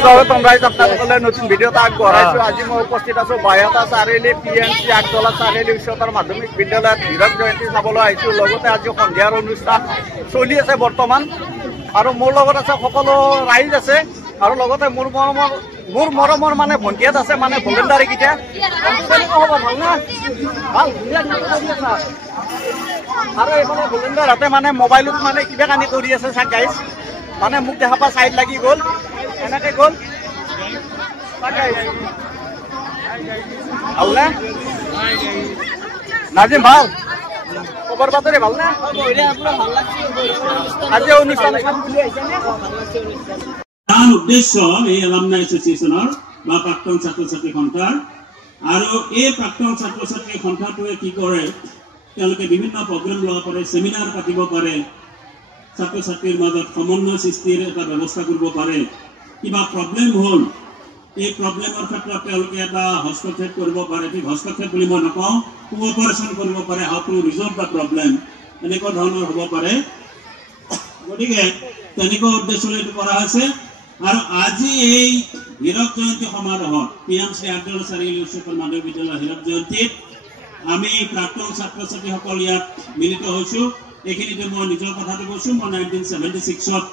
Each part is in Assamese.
আপোনালোকলৈ নতুন ভিডিঅ' এটা আগবঢ়াইছো। আজি মই উপস্থিত আছো বাইহাটা চাৰিআলি PNC আগতলা চাৰিআলি উচ্চতৰ মাধ্যমিক বিদ্যালয়ত হীৰক জয়ন্তী চাবলৈ আহিছো। লগতে আজি সন্ধিয়াৰ অনুষ্ঠান চলি আছে বৰ্তমান, আৰু মোৰ লগত আছে সকলো ৰাইজ আছে, আৰু লগতে মোৰ মৰমৰ মানে ভণ্টিয়াত আছে, মানে ভলেণ্টাৰীকেইটা। হ'ব ভাল না, ভাল ধুনীয়া আৰু এইফালে ভলেণ্টাৰহঁতে মানে মোবাইলত মানে কিবা কানি কৰি আছে চাক গাইজ, মানে মোক দেখা পা চাইড লাগি গ'ল, এনেকে গ'ল ভাল নে নাজিম? ভাল খবৰ বাতৰি ভাল নে? আজি অনুষ্ঠান উদ্দেশ্য এই এলামনাই এছ'চিয়েশ্যনৰ বা প্ৰাক্তন ছাত্ৰ ছাত্ৰী সন্থাৰ, আৰু এই প্ৰাক্তন ছাত্ৰ ছাত্ৰী সন্থাটোৱে কি কৰে, তেওঁলোকে বিভিন্ন প্ৰগ্ৰেম ল'ব পাৰে, ছেমিনাৰ পাতিব পাৰে, ছাত্ৰ ছাত্ৰীৰ মাজত সমন্বয় সৃষ্টিৰ এটা ব্যৱস্থা কৰিব পাৰে। কিবা প্ৰব্লেম হ'ল, এই প্ৰব্লেমৰ ক্ষেত্ৰত তেওঁলোকে এটা হস্তক্ষেপ কৰিব পাৰে। ঠিক হস্তক্ষেপ বুলি মই নকওঁ, কোঅপাৰেশ্যন কৰিব পাৰে, how to resolve the problem, এনেকুৱা ধৰণৰ হ'ব পাৰে। গতিকে তেনেকুৱা উদ্দেশ্যৰে এইটো কৰা হৈছে। আৰু আজি এই হীৰক জয়ন্তী সমাৰোহত PNC আগতলা চাৰিআলি উচ্চতৰ মাধ্যমিক বিদ্যালয় হীৰক জয়ন্তীত আমি প্ৰাক্তন ছাত্ৰ ছাত্ৰীসকল ইয়াত মিলিত হৈছো। এইখিনিতে মই নিজৰ কথাটো কৈছো, মই 1976ত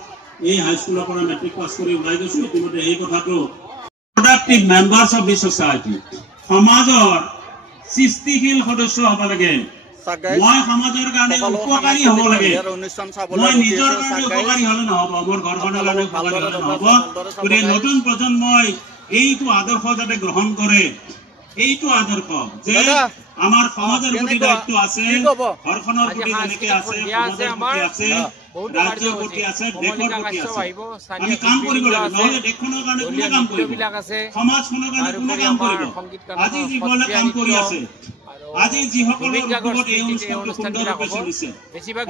এই হাইস্কুলৰ পৰা মেট্ৰিক পাছ কৰি ওলাই গৈছো। ইতিমধ্যে এই কথাটো productive members of the society, সমাজৰ সৃষ্টিশীল সদস্য হ'ব লাগে। মই সমাজৰ কাৰণে উপকাৰী হ'ব লাগে, মই নিজৰ কাৰণে উপকাৰী হ'লে নহ'ব, মোৰ ঘৰখনৰ কাৰণে উপকাৰী হ'লে নহ'ব। গতিকে নতুন প্ৰজন্মই এইটো আদৰ্শ যাতে গ্ৰহণ কৰে, এইটো আদৰ্শ যে আমাৰ সমাজৰ প্ৰতি দায়িত্ব আছে, ঘৰখনৰ প্ৰতি যেনেকে আছে, সমাজৰ প্ৰতি আছে, ৰাজ্যৰ প্ৰতি আছে, দেশৰ প্ৰতি আছে। আমি কাম কৰিব লাগিব, নহ'লে দেশখনৰ কাৰণে কোনে কাম কৰিব, সমাজখনৰ কাৰণে কোনে কাম কৰিব? আজি যিসকলে কাম কৰি আছে, আজি যিসকলৰ উদ্যোগত এই অনুষ্ঠানটো সুন্দৰৰূপে চলিছে,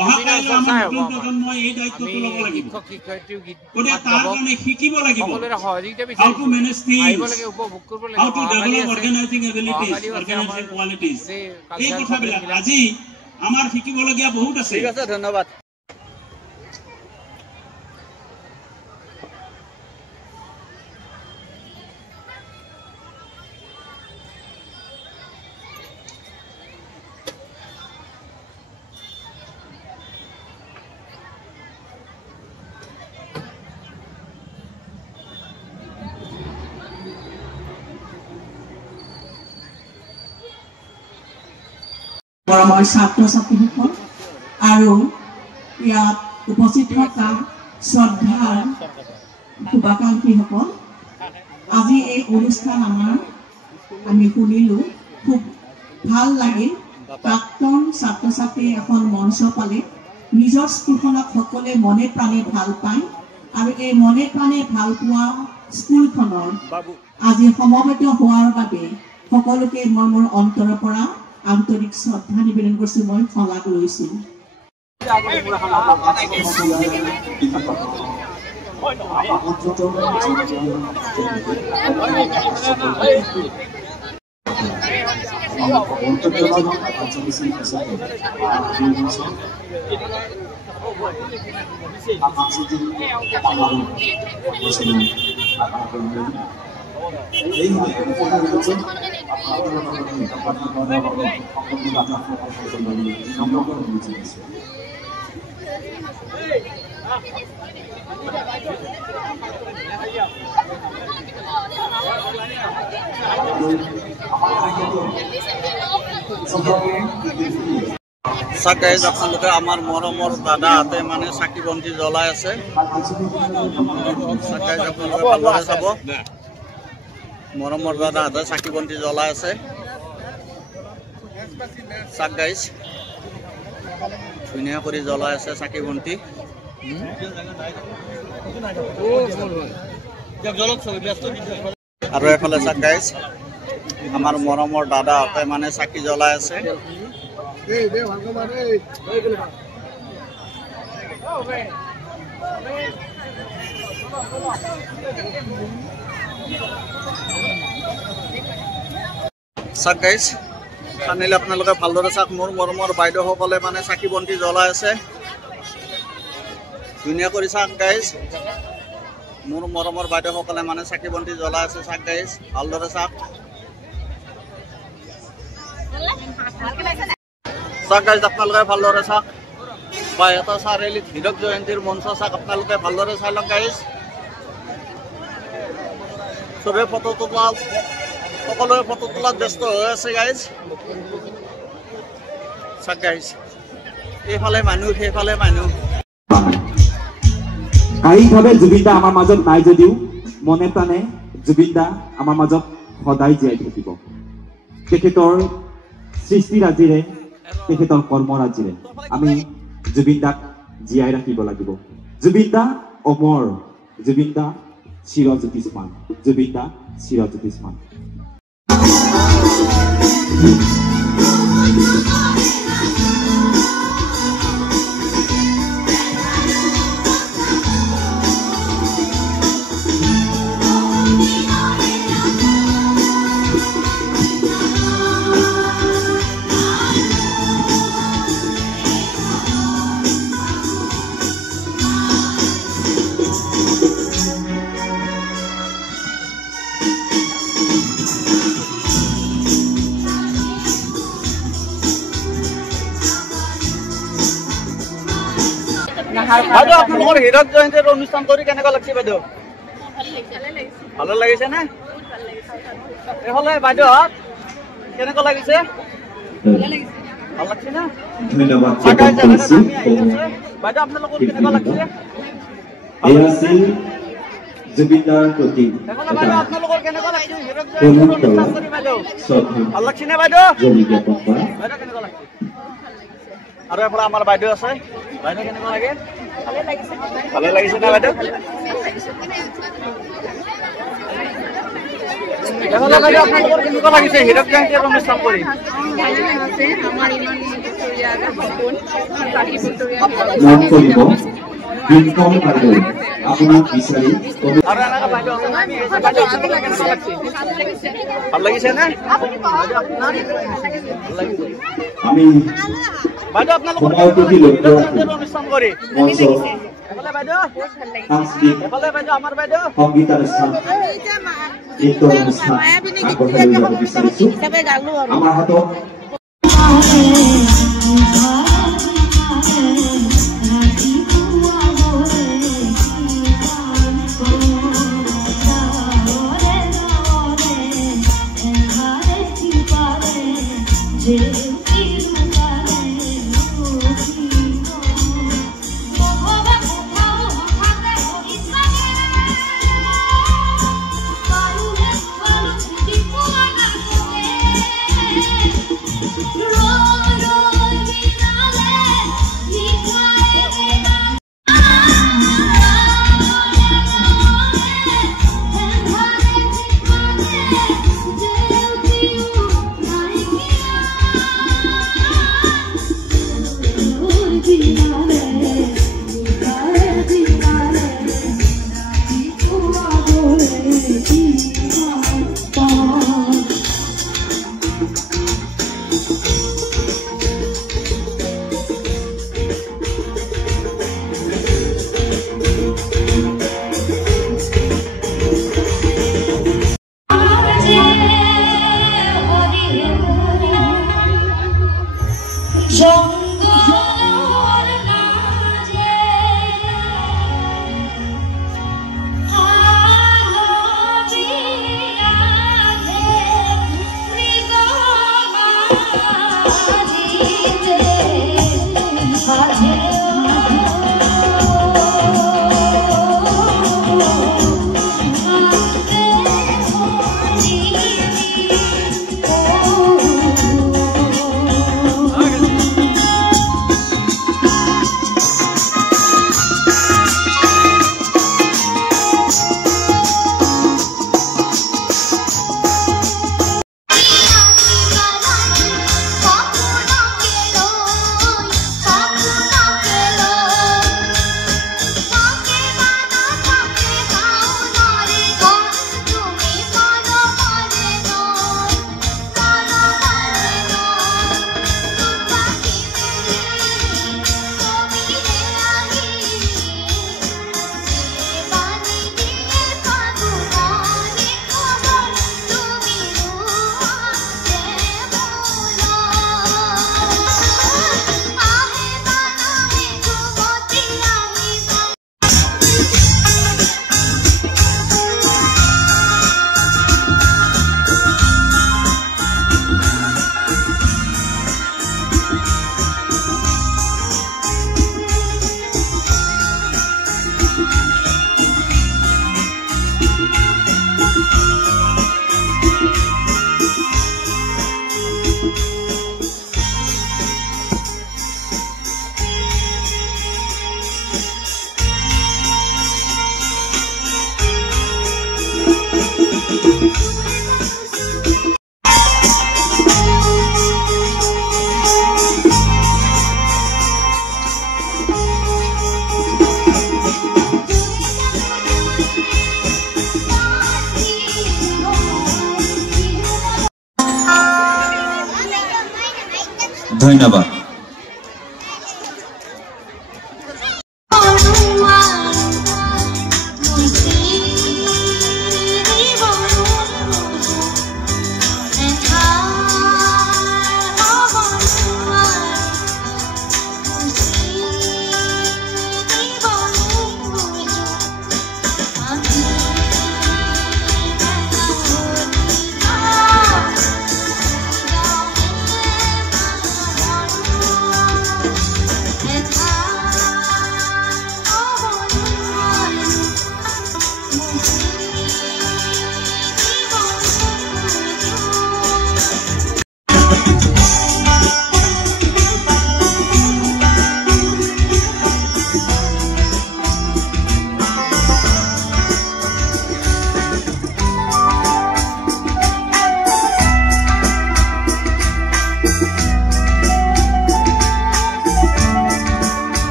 অহাকালিলৈ আমাৰ নতুন প্ৰজন্মই এই দায়িত্বটো ল'ব লাগিব। গতিকে তাৰ কাৰণে শিকিব লাগিব, how to manage things, how to develop organising abilities, organising qualities, এই কথাবিলাক আজি আমাৰ শিকিবলগীয়া বহুত আছে। ঠিক আছে, ধন্যবাদ। মৰমৰ ছাত্ৰ ছাত্ৰীসকল আৰু ইয়াত উপস্থিত থকা শ্ৰদ্ধাৰ শুভাকাংক্ষীসকল, আজি এই অনুষ্ঠান আমি শুনিলোঁ, খুব ভাল লাগিল। প্ৰাক্তন ছাত্ৰ ছাত্ৰীয়ে এখন মঞ্চ পালে, নিজৰ স্কুলখনক সকলোৱে মনে প্ৰাণে ভাল পায়, আৰু এই মনে প্ৰাণে ভাল পোৱা স্কুলখনৰ আজি সমবেত হোৱাৰ বাবে সকলোকে মই মোৰ অন্তৰৰ পৰা আন্তৰিক শ্ৰদ্ধা নিবেদন কৰিছো, মই শলাগ লৈছো। আপোনালোকে আমাৰ মৰমৰ দাদাহঁতে মানে চাকি বন্তি জ্বলাই আছে, আপোনালোকে ভালদৰে চাব। মৰমৰ দাদাহঁতে চাকি বন্তি জ্বলাই আছে, চাক গাইজ ধুনীয়া কৰি জ্বলাই আছে চাকি বন্তি। আৰু এফালে চাক গাইজ আমাৰ মৰমৰ দাদাহঁতে মানে চাকি জ্বলাই আছে। চাক গাইজ আনিলে আপোনালোকে ভালদৰে চাওক, মোৰ মৰমৰ বাইদেউসকলে মানে চাকি বন্তি জ্বলাই আছে, ধুনীয়া কৰি চাওক গাইজ। মোৰ মৰমৰ বাইদেউসকলে মানে চাকি বন্তি জ্বলাই আছে। চাওক গাইজ, ভালদৰে চাওক। চাওক গাইজ, আপোনালোকে ভালদৰে চাওক। বাইহাটা চাৰিআলিত হীৰক জয়ন্তীৰ মঞ্চ চাওক, আপোনালোকে ভালদৰে চাই লওক গাইজ। চবে ফটো তোলাত, সকলোৱে ফটো তোলাত ব্যস্ত হৈ আছে গাইজ। চাওক গাইজ, এইফালে মানুহ সেইফালে মানুহ। কায়িকভাৱে জুবিন দা আমাৰ মাজত নাই যদিও মনে প্ৰাণে জুবিন দা আমাৰ মাজত সদায় জীয়াই থাকিব। তেখেতৰ সৃষ্টিৰাজিৰে, তেখেতৰ কৰ্মৰাজিৰে আমি জুবিন দাক জীয়াই ৰাখিব লাগিব। জুবিন দা অমৰ, জুবিন দা চিৰজ্যোতিষ্মান, জুবিন দা চিৰজ্যোতিষ্মান। বাইদেউ, আপোনালোকৰ হীৰক জয়ন্তীৰ অনুষ্ঠান কৰি কেনেকুৱা লাগিছে বাইদেউ? ভালে লাগিছে নে? এইফালে বাইদেউ কেনেকুৱা লাগিছে? ভাল লাগিছে না? ধন্যবাদ। বাইদেউ, আপোনালোকৰ কেনেকুৱা লাগিছে? জুবিনদাৰ প্ৰতি আপোনালোকৰ কেনেকুৱা লাগিছে হীৰক জয়ন্তীৰ অনুষ্ঠান কৰি বাইদেউ? ভাল লাগিছে নে বাইদেউ? বাইদেউ কেনেকুৱা লাগিছে? আৰু এফালে আমাৰ বাইদেউ আছে, বাইদেউ কেনেকুৱা লাগে? ভালে লাগিছে না বাইদেউ? আপোনালোকৰ কেনেকুৱা লাগিছে হীৰক জয়ন্তীৰ অনুষ্ঠান কৰি? ভাল লাগিছে নে? আমি বাইদেউ, আপোনালোকৰ অনুষ্ঠান কৰি আমাৰ বাইদেউ সংগীতানুষ্ঠান নৃত্য অনুষ্ঠান আগবঢ়াই লৈ যাব বিচাৰিছো। আমাৰ হাতত ধন্যবাদ।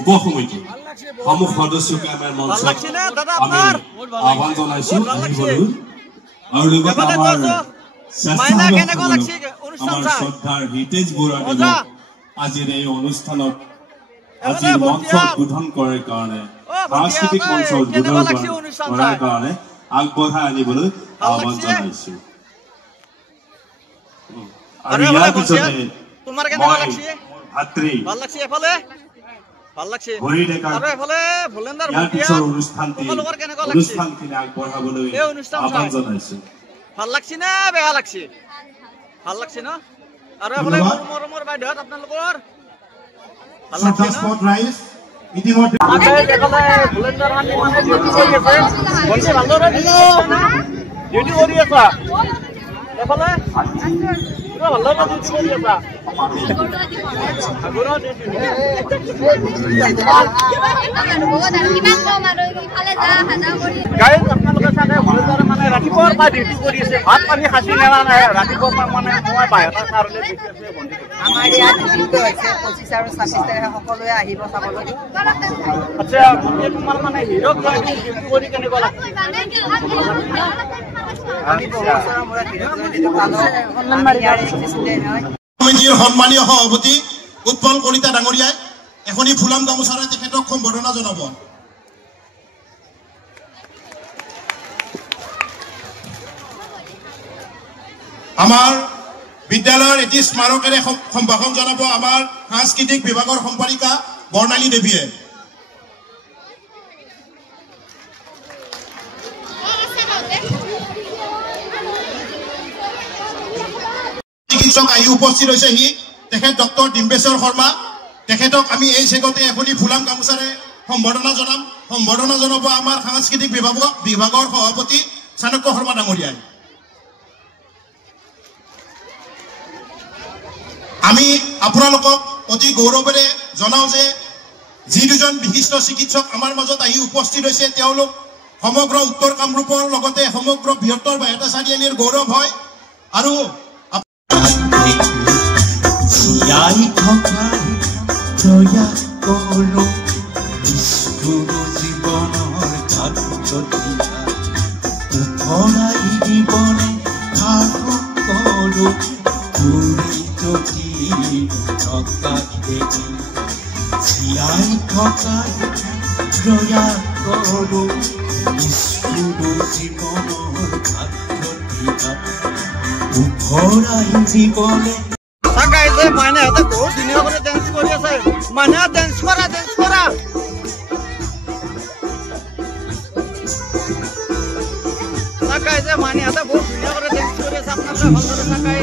উপসমিতি সমূহ সদস্যকে আমাৰ মঞ্চত আমি আহ্বান জনাইছো আহিবলৈ আৰু লগতে আমাৰ শ্ৰদ্ধাৰ হিতেশ বৰুৱাদেৱক আজিৰ এই অনুষ্ঠানত আজিৰ মঞ্চ উদ্বোধন কৰাৰ কাৰণে সাংস্কৃতিক মঞ্চ উদ্বোধন কৰাৰ কাৰণে আগবঢ়াই আনিবলৈ আহ্বান জনাইছো। আৰু ইয়াৰ পিছতে ভাতৃ অনুষ্ঠানখিনি আগবঢ়াবলৈ আহ্বান জনাইছো। ভাল লাগছে না বেয়া লাগছে? ভাল লাগছে ন? আৰু এফালে মৰমৰ বাইদেউহঁত আপোনালোকৰ ভাল লাগছে ন? ইতিমধ্যে ডিউটি কৰি আছা এফালে ৰাতিপুৱাৰ পৰা ডিউটি কৰি আছে, ভাত পানী সাঁচি নেলা নাই। ৰাতিপুৱা মানে মই বাহিৰৰ কাৰণে আমাৰ ইয়াত ডিউটি হৈছে 25 আৰু 26 তাৰিখে সকলোৱে আহিব চাবলৈ। আচ্ছা, তোমাৰ মানে হিৰক ডিউটি কৰি কেনেকুৱা লাগছে? সন্মানীয় সভাপতি উৎপল কলিতা ডাঙৰীয়াই এখনি ফুলাম গামোচাৰে তেখেতক সম্বৰ্ধনা জনাব। আমাৰ বিদ্যালয়ৰ এটি স্মাৰকেৰে সম্ভাষণ জনাব আমাৰ সাংস্কৃতিক বিভাগৰ সম্পাদিকা বৰ্ণালী দেৱীয়ে। চিকিৎসক আহি উপস্থিত হৈছেহি তেখেত ডক্টৰ ডিম্বেশ্বৰ শৰ্মা। তেখেতক আমি এই চেগতে এখনি ফুলাম গামোচাৰে সম্বৰ্ধনা জনাম। সম্বৰ্ধনা জনাব আমাৰ সাংস্কৃতিক বিভাগৰ সভাপতি চাণক্য শৰ্মা ডাঙৰীয়াই। আমি আপোনালোকক অতি গৌৰৱেৰে জনাওঁ যে যি দুজন বিশিষ্ট চিকিৎসক আমাৰ মাজত আহি উপস্থিত হৈছে তেওঁলোক সমগ্ৰ উত্তৰ কামৰূপৰ লগতে সমগ্ৰ বৃহত্তৰ বাইহাটা চাৰিআলিৰ গৌৰৱ হয়। আৰু মাইনাহঁতে বহুত ধুনীয়া কৰি ডেন্স কৰি আছে। মাইনা ডেন্স কৰা, ডেন্স কৰা। চাকাই যে মাইনাহঁতে বহুত ধুনীয়া কৰি ডেন্স কৰি আছে। আপোনালোকে ভালদৰে চাকাই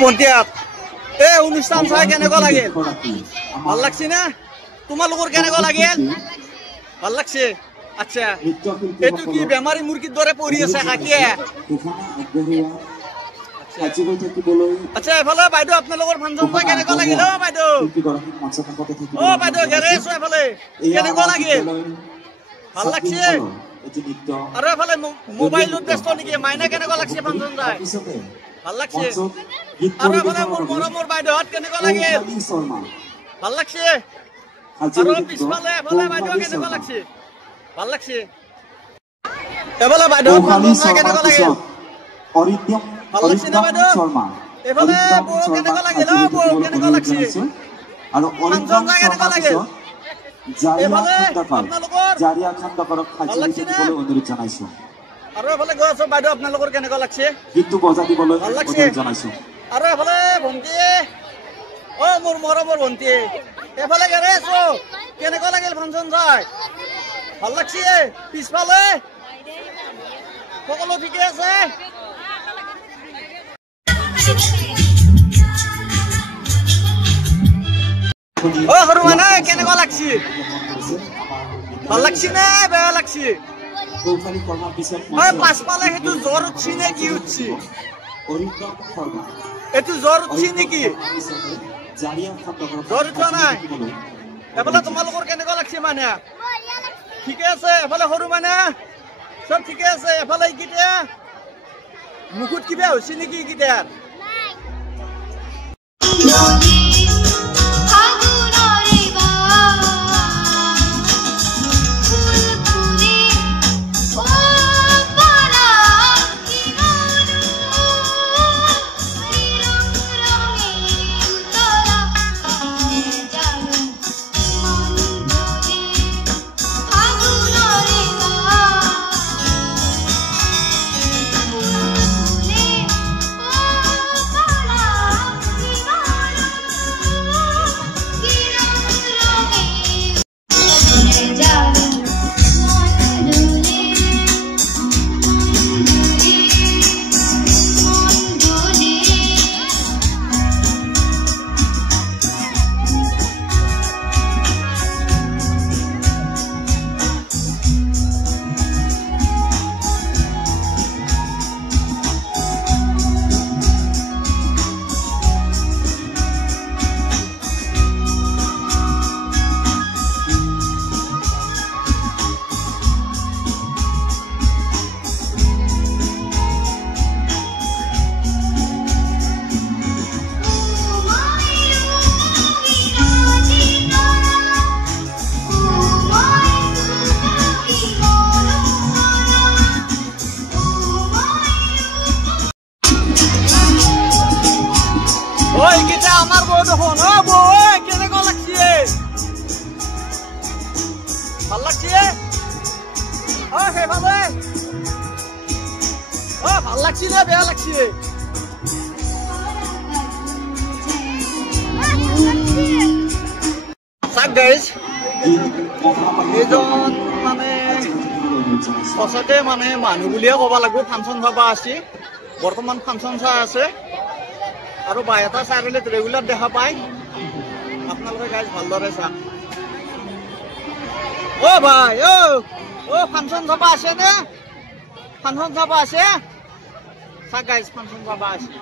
ভণ্টিয়াত এই অনুষ্ঠান চাই কেনেকুৱা লাগিল ভাল লাগছে না তোমালোকৰ কেনেকুৱা লাগিল ভাল লাগছে আচ্ছা এইটো কি বেমাৰী মুৰ্গীৰ দৰে পৰি আছে কাকিয়ে আচ্ছা এফালে বাইদেউ আপোনালোকৰ ফাংচন চাই কেনেকুৱা লাগিল বাইদেউ বাইদেউ ঘেৰে আছো এফালে কেনেকুৱা লাগিল ভাল লাগছে আৰু এফালে মোবাইলত ব্যস্ত নেকি মাইনা কেনেকুৱা লাগছে ফাংচন চাই ভাল লাগছে আৰু এফালে মোৰ মৰমৰ বাইদেউহঁত কেনেকুৱা লাগিল ভাল লাগছে আৰু পিছফালে এফালে বাইদেউ কেনেকুৱা লাগছে ভাল লাগছে এফালে বাইদেউহঁত ফাংচন চাই কেনেকুৱা লাগিল ভাল লাগছে না বাইদেউ এফালে বৌ কেনেকুৱা লাগিল বৌ কেনেকুৱা লাগছে ফাংচন চাই কেনেকুৱা লাগিল এফালে আপোনালোকৰ জাৰিয়া খণ্ডকৰক ভাল লাগছে না অনুৰোধ জনাইছো আৰু এফালে গৈ আছো বাইদেউ আপোনালোকৰ কেনেকুৱা লাগছে গীতটো বজাই দিবলৈ অনুৰোধ জনাইছো আৰু এফালে ভণ্টি মোৰ মৰমৰ ভণ্টি এফালে গেৰে আছো কেনেকুৱা লাগিল ফাংচন চাই ভাল লাগছে পিছফালে সকলো ঠিকে আছে সৰু মানে কেনেকুৱা লাগছে ভাল লাগছে নে বেয়া লাগছে পাছফালে সেইটো জ্বৰ উঠছি নে কি উঠছি এইটো জ্বৰ উঠছি নেকি জ্বৰ উঠোৱা নাই এফালে তোমালোকৰ কেনেকুৱা লাগছে মানে ঠিকে আছে এফালে সৰু মানে চব ঠিকে আছে এফালে এইকেইটা মুখত কিবা হৈছে নেকি এইকেইটা আমার বউ দেখুন বউ কেনেকুৱা লাগছে ভাল লাগছে সেইভাবে ভাল লাগছে নে বেয়া লাগছে এইজন মানে সঁচাকে মানে মানুহ বুলিয়ে ক'ব লাগিব ফাংচন চাব আছে বৰ্তমান ফাংচন চাই আছে আৰু বাইটা চাৰিআলিত ৰেগুলাৰ দেখা পায় আপোনালোকে গাইজ ভালদৰে চাওক ভাই ফাংচন চাব আছে নে ফাংচন চাব আছে চাওক গাইজ ফাংচন চাব আছে